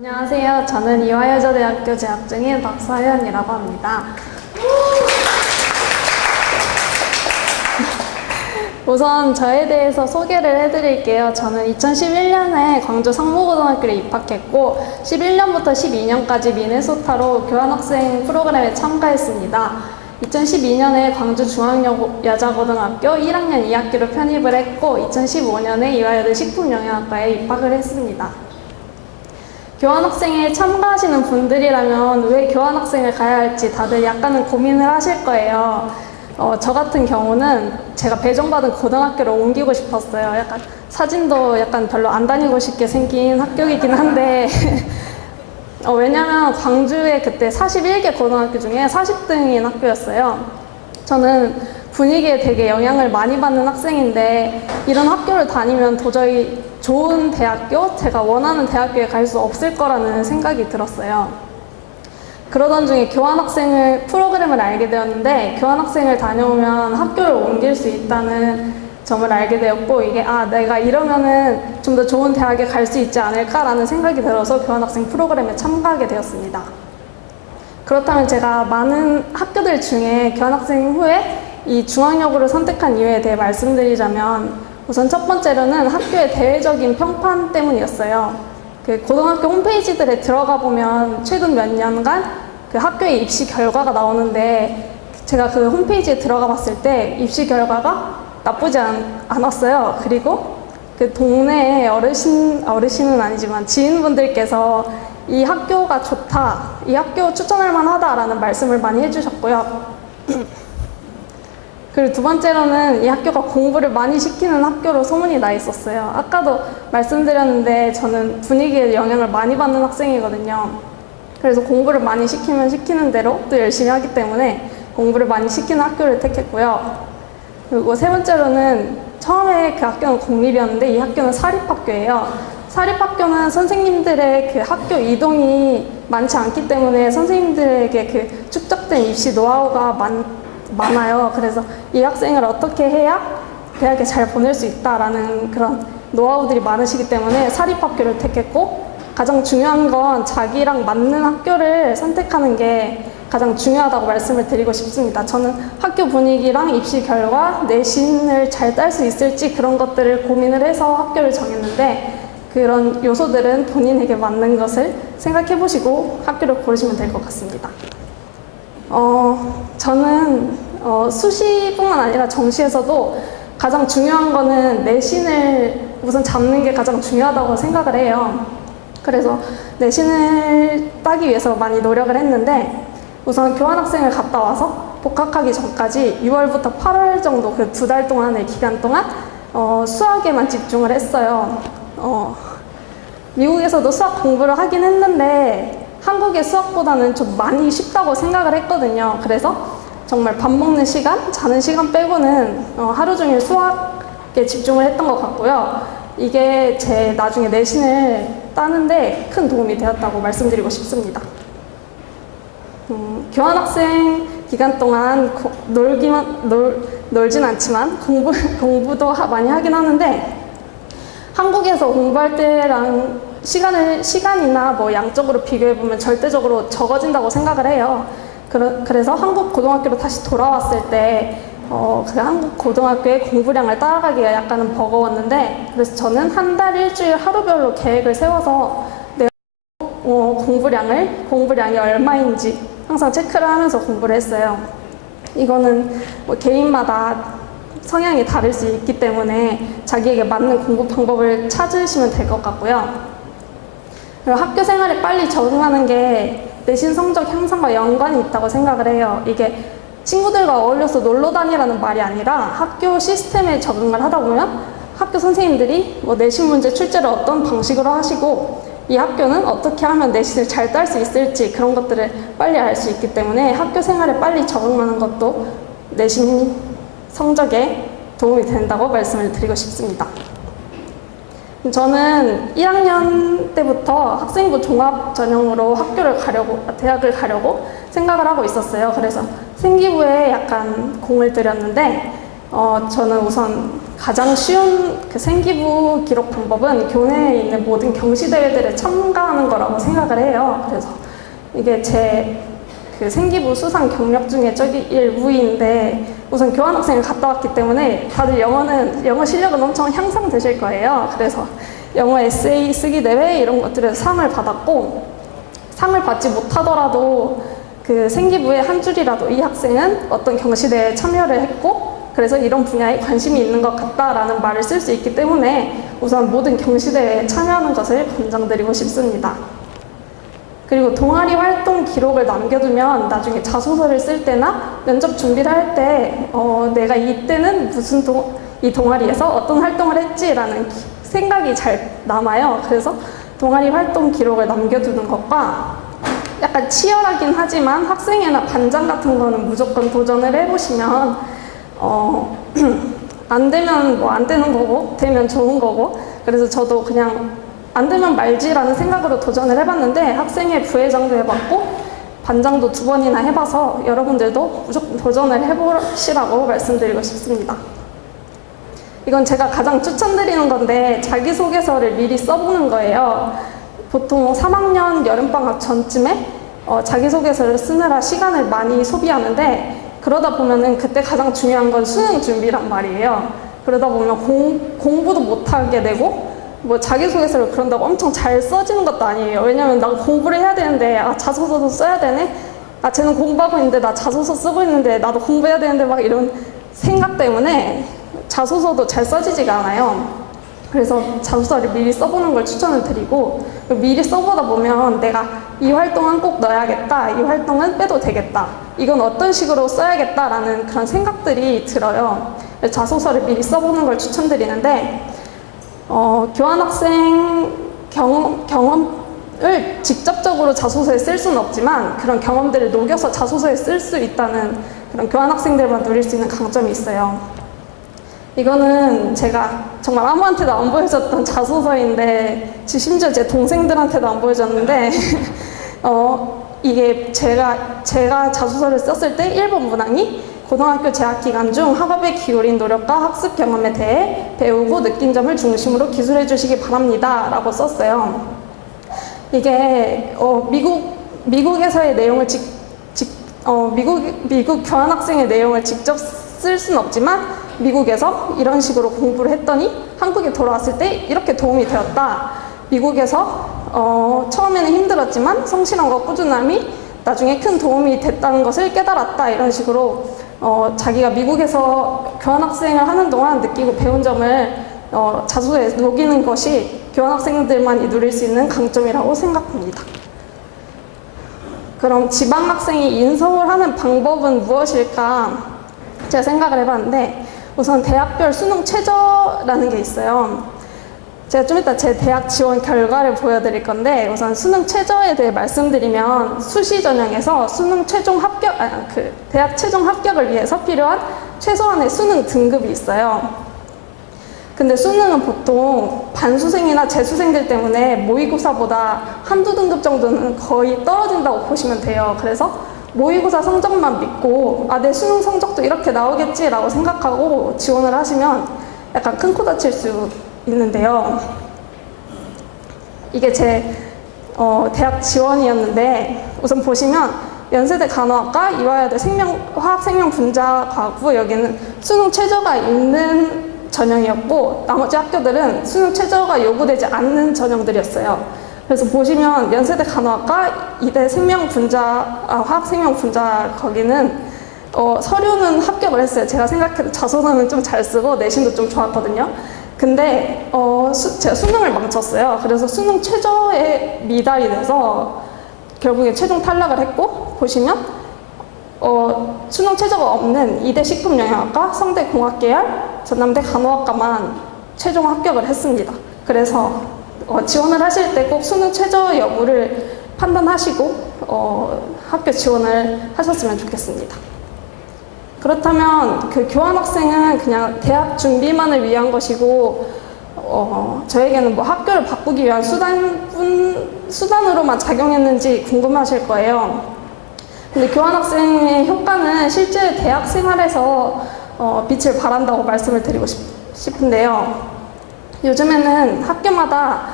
안녕하세요. 저는 이화여자대학교 재학 중인 박서현이라고 합니다. 우선 저에 대해서 소개를 해드릴게요. 저는 2011년에 광주 상무고등학교에 입학했고 11년부터 12년까지 미네소타로 교환학생 프로그램에 참가했습니다. 2012년에 광주 중앙여자고등학교 1학년 2학기로 편입을 했고 2015년에 이화여대 식품영양학과에 입학을 했습니다. 교환학생에 참가하시는 분들이라면 왜 교환학생을 가야 할지 다들 약간은 고민을 하실 거예요. 저 같은 경우는 제가 배정받은 고등학교로 옮기고 싶었어요. 약간 사진도 약간 별로 안 다니고 싶게 생긴 학교이긴 한데 왜냐면 광주에 그때 41개 고등학교 중에 40등인 학교였어요. 저는 분위기에 되게 영향을 많이 받는 학생인데 이런 학교를 다니면 도저히 좋은 대학교, 제가 원하는 대학교에 갈 수 없을 거라는 생각이 들었어요. 그러던 중에 교환학생을 프로그램을 알게 되었는데 교환학생을 다녀오면 학교를 옮길 수 있다는 점을 알게 되었고 이게 내가 이러면은 좀 더 좋은 대학에 갈 수 있지 않을까라는 생각이 들어서 교환학생 프로그램에 참가하게 되었습니다. 그렇다면 제가 많은 학교들 중에 교환학생 후에 이 중앙여고를 선택한 이유에 대해 말씀드리자면 우선 첫 번째로는 학교의 대외적인 평판 때문이었어요. 그 고등학교 홈페이지들에 들어가 보면 최근 몇 년간 그 학교의 입시 결과가 나오는데 제가 그 홈페이지에 들어가 봤을 때 입시 결과가 나쁘지 않았어요. 그리고 그 동네의 어르신은 아니지만 지인분들께서 이 학교가 좋다, 이 학교 추천할 만하다라는 말씀을 많이 해주셨고요. 그리고 두 번째로는 이 학교가 공부를 많이 시키는 학교로 소문이 나 있었어요. 아까도 말씀드렸는데 저는 분위기에 영향을 많이 받는 학생이거든요. 그래서 공부를 많이 시키면 시키는 대로 또 열심히 하기 때문에 공부를 많이 시키는 학교를 택했고요. 그리고 세 번째로는 처음에 그 학교는 공립이었는데 이 학교는 사립학교예요. 사립학교는 선생님들의 그 학교 이동이 많지 않기 때문에 선생님들에게 그 축적된 입시 노하우가 많아요. 그래서 이 학생을 어떻게 해야 대학에 잘 보낼 수 있다라는 그런 노하우들이 많으시기 때문에 사립학교를 택했고 가장 중요한 건 자기랑 맞는 학교를 선택하는 게 가장 중요하다고 말씀을 드리고 싶습니다. 저는 학교 분위기랑 입시 결과, 내신을 잘 딸 수 있을지 그런 것들을 고민을 해서 학교를 정했는데 그런 요소들은 본인에게 맞는 것을 생각해 보시고 학교를 고르시면 될 것 같습니다. 저는 수시뿐만 아니라 정시에서도 가장 중요한 거는 내신을 우선 잡는 게 가장 중요하다고 생각을 해요. 그래서 내신을 따기 위해서 많이 노력을 했는데 우선 교환학생을 갔다 와서 복학하기 전까지 6월부터 8월 정도 그 2달 동안의 기간 동안 수학에만 집중을 했어요. 미국에서도 수학 공부를 하긴 했는데 한국의 수학보다는 좀 많이 쉽다고 생각을 했거든요. 그래서 정말 밥 먹는 시간, 자는 시간 빼고는 하루 종일 수학에 집중을 했던 것 같고요. 이게 제 나중에 내신을 따는데 큰 도움이 되었다고 말씀드리고 싶습니다. 교환학생 기간 동안 놀진 않지만 공부도 많이 하긴 하는데 한국에서 공부할 때랑 시간이나 뭐 양적으로 비교해보면 절대적으로 적어진다고 생각을 해요. 그래서 한국 고등학교로 다시 돌아왔을 때 그 한국 고등학교의 공부량을 따라가기가 약간은 버거웠는데 그래서 저는 한 달 일주일 하루별로 계획을 세워서 내가 공부량이 얼마인지 항상 체크를 하면서 공부를 했어요. 이거는 뭐 개인마다 성향이 다를 수 있기 때문에 자기에게 맞는 공부 방법을 찾으시면 될 것 같고요. 그리고 학교 생활에 빨리 적응하는 게 내신 성적 향상과 연관이 있다고 생각을 해요. 이게 친구들과 어울려서 놀러 다니라는 말이 아니라 학교 시스템에 적응을 하다 보면 학교 선생님들이 뭐 내신 문제 출제를 어떤 방식으로 하시고 이 학교는 어떻게 하면 내신을 잘 딸 수 있을지 그런 것들을 빨리 알 수 있기 때문에 학교 생활에 빨리 적응하는 것도 내신 성적에 도움이 된다고 말씀을 드리고 싶습니다. 저는 1학년 때부터 학생부 종합 전형으로 대학을 가려고 생각을 하고 있었어요. 그래서 생기부에 약간 공을 들였는데 저는 우선 가장 쉬운 그 생기부 기록 방법은 교내에 있는 모든 경시대회들에 참가하는 거라고 생각을 해요. 그래서 이게 제 그 생기부 수상 경력 중에 저기 일부인데 우선 교환학생을 갔다 왔기 때문에 다들 영어 실력은 엄청 향상되실 거예요. 그래서 영어 에세이 쓰기 대회 이런 것들에서 상을 받았고, 상을 받지 못하더라도 그 생기부의 한 줄이라도 이 학생은 어떤 경시대회에 참여를 했고 그래서 이런 분야에 관심이 있는 것 같다라는 말을 쓸 수 있기 때문에 우선 모든 경시대회에 참여하는 것을 권장드리고 싶습니다. 그리고 동아리 활동 기록을 남겨두면 나중에 자소서를 쓸 때나 면접 준비를 할 때 내가 이때는 이 동아리에서 어떤 활동을 했지라는 생각이 잘 남아요. 그래서 동아리 활동 기록을 남겨두는 것과 약간 치열하긴 하지만 학생회나 반장 같은 거는 무조건 도전을 해보시면 안 되면 뭐 안 되는 거고 되면 좋은 거고, 그래서 저도 그냥 안 되면 말지라는 생각으로 도전을 해봤는데 학생회 부회장도 해봤고 반장도 2번이나 해봐서 여러분들도 무조건 도전을 해보시라고 말씀드리고 싶습니다. 이건 제가 가장 추천드리는 건데 자기소개서를 미리 써보는 거예요. 보통 3학년 여름방학 전쯤에 자기소개서를 쓰느라 시간을 많이 소비하는데 그러다 보면은 그때 가장 중요한 건 수능 준비란 말이에요. 그러다 보면 공부도 못하게 되고 뭐 자기소개서를 그런다고 엄청 잘 써지는 것도 아니에요. 왜냐면 나 공부를 해야 되는데 자소서도 써야 되네? 쟤는 공부하고 있는데 나 자소서 쓰고 있는데 나도 공부해야 되는데 막 이런 생각 때문에 자소서도 잘 써지지가 않아요. 그래서 자소서를 미리 써보는 걸 추천을 드리고 미리 써보다 보면 내가 이 활동은 꼭 넣어야겠다, 이 활동은 빼도 되겠다, 이건 어떤 식으로 써야겠다라는 그런 생각들이 들어요. 자소서를 미리 써보는 걸 추천드리는데 교환학생 경험을 직접적으로 자소서에 쓸 수는 없지만 그런 경험들을 녹여서 자소서에 쓸 수 있다는 그런 교환학생들만 누릴 수 있는 강점이 있어요. 이거는 제가 정말 아무한테도 안 보여줬던 자소서인데 심지어 제 동생들한테도 안 보여줬는데 이게 제가 자소서를 썼을 때 1번 문항이 고등학교 재학 기간 중 학업에 기울인 노력과 학습 경험에 대해 배우고 느낀 점을 중심으로 기술해 주시기 바랍니다 라고 썼어요. 이게 미국에서의 내용을 미국 교환학생의 내용을 직접 쓸 수는 없지만 미국에서 이런 식으로 공부를 했더니 한국에 돌아왔을 때 이렇게 도움이 되었다. 미국에서 처음에는 힘들었지만 성실함과 꾸준함이 나중에 큰 도움이 됐다는 것을 깨달았다. 이런 식으로 자기가 미국에서 교환학생을 하는 동안 느끼고 배운 점을 자소서에 녹이는 것이 교환학생들만이 누릴 수 있는 강점이라고 생각합니다. 그럼 지방학생이 인서울 하는 방법은 무엇일까? 제가 생각을 해봤는데 우선 대학별 수능 최저라는 게 있어요. 제가 좀 이따 제 대학 지원 결과를 보여드릴 건데 우선 수능 최저에 대해 말씀드리면 수시 전형에서 수능 최종 합격, 대학 최종 합격을 위해서 필요한 최소한의 수능 등급이 있어요. 근데 수능은 보통 반수생이나 재수생들 때문에 모의고사보다 한두 등급 정도는 거의 떨어진다고 보시면 돼요. 그래서 모의고사 성적만 믿고 내 수능 성적도 이렇게 나오겠지라고 생각하고 지원을 하시면 약간 큰 코 다칠 수 있는데요. 이게 제 대학 지원이었는데 우선 보시면 연세대 간호학과, 이화여대 화학생명분자과학부 여기는 수능 최저가 있는 전형이었고 나머지 학교들은 수능 최저가 요구되지 않는 전형들이었어요. 그래서 보시면 연세대 간호학과, 이대 화학생명분자 거기는 서류는 합격을 했어요. 제가 생각해도 자소서는 좀 잘 쓰고 내신도 좀 좋았거든요. 근데 제가 수능을 망쳤어요. 그래서 수능 최저에 미달이 돼서 결국에 최종 탈락을 했고 보시면 수능 최저가 없는 이대 식품영양학과, 성대 공학계열, 전남대 간호학과만 최종 합격을 했습니다. 그래서 지원을 하실 때 꼭 수능 최저 여부를 판단하시고 학교 지원을 하셨으면 좋겠습니다. 그렇다면 그 교환학생은 그냥 대학 준비만을 위한 것이고 저에게는 뭐 학교를 바꾸기 위한 수단으로만 작용했는지 궁금하실 거예요. 근데 교환학생의 효과는 실제 대학 생활에서 빛을 발한다고 말씀을 드리고 싶은데요. 요즘에는 학교마다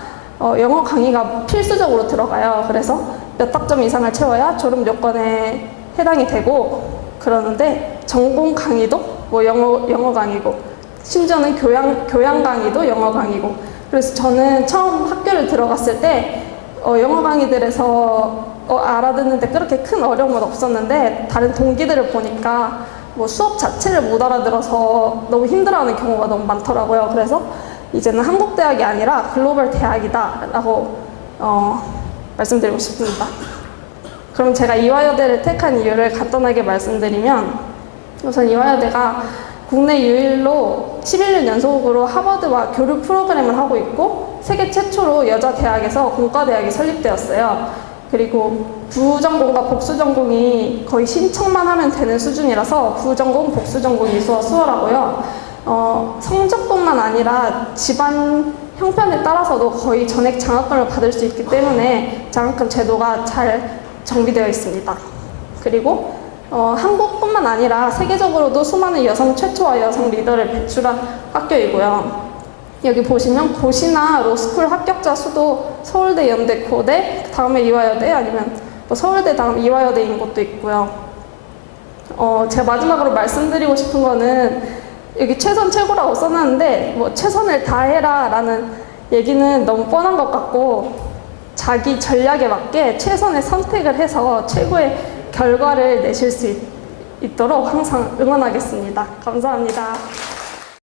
영어 강의가 필수적으로 들어가요. 그래서 몇 학점 이상을 채워야 졸업 요건에 해당이 되고 그러는데 전공 강의도 뭐 영어 강의고 심지어는 교양 강의도 영어 강의고 그래서 저는 처음 학교를 들어갔을 때 영어 강의들에서 알아듣는데 그렇게 큰 어려움은 없었는데 다른 동기들을 보니까 뭐 수업 자체를 못 알아들어서 너무 힘들어하는 경우가 너무 많더라고요. 그래서 이제는 한국 대학이 아니라 글로벌 대학이다라고 말씀드리고 싶습니다. 그럼 제가 이화여대를 택한 이유를 간단하게 말씀드리면 우선 이화여대가 국내 유일로 11년 연속으로 하버드와 교류 프로그램을 하고 있고 세계 최초로 여자 대학에서 공과대학이 설립되었어요. 그리고 부전공과 복수전공이 거의 신청만 하면 되는 수준이라서 부전공, 복수전공이 수월하고요. 성적뿐만 아니라 집안 형편에 따라서도 거의 전액 장학금을 받을 수 있기 때문에 장학금 제도가 잘 정비되어 있습니다. 그리고 한국뿐만 아니라 세계적으로도 수많은 여성 최초와 여성 리더를 배출한 학교이고요. 여기 보시면 고시나 로스쿨 합격자 수도 서울대, 연대, 고대, 다음에 이화여대 아니면 뭐 서울대 다음 이화여대인 곳도 있고요. 제가 마지막으로 말씀드리고 싶은 거는 여기 최선 최고라고 써놨는데 뭐 최선을 다해라 라는 얘기는 너무 뻔한 것 같고 자기 전략에 맞게 최선의 선택을 해서 최고의 결과를 내실 수 있도록 항상 응원하겠습니다. 감사합니다.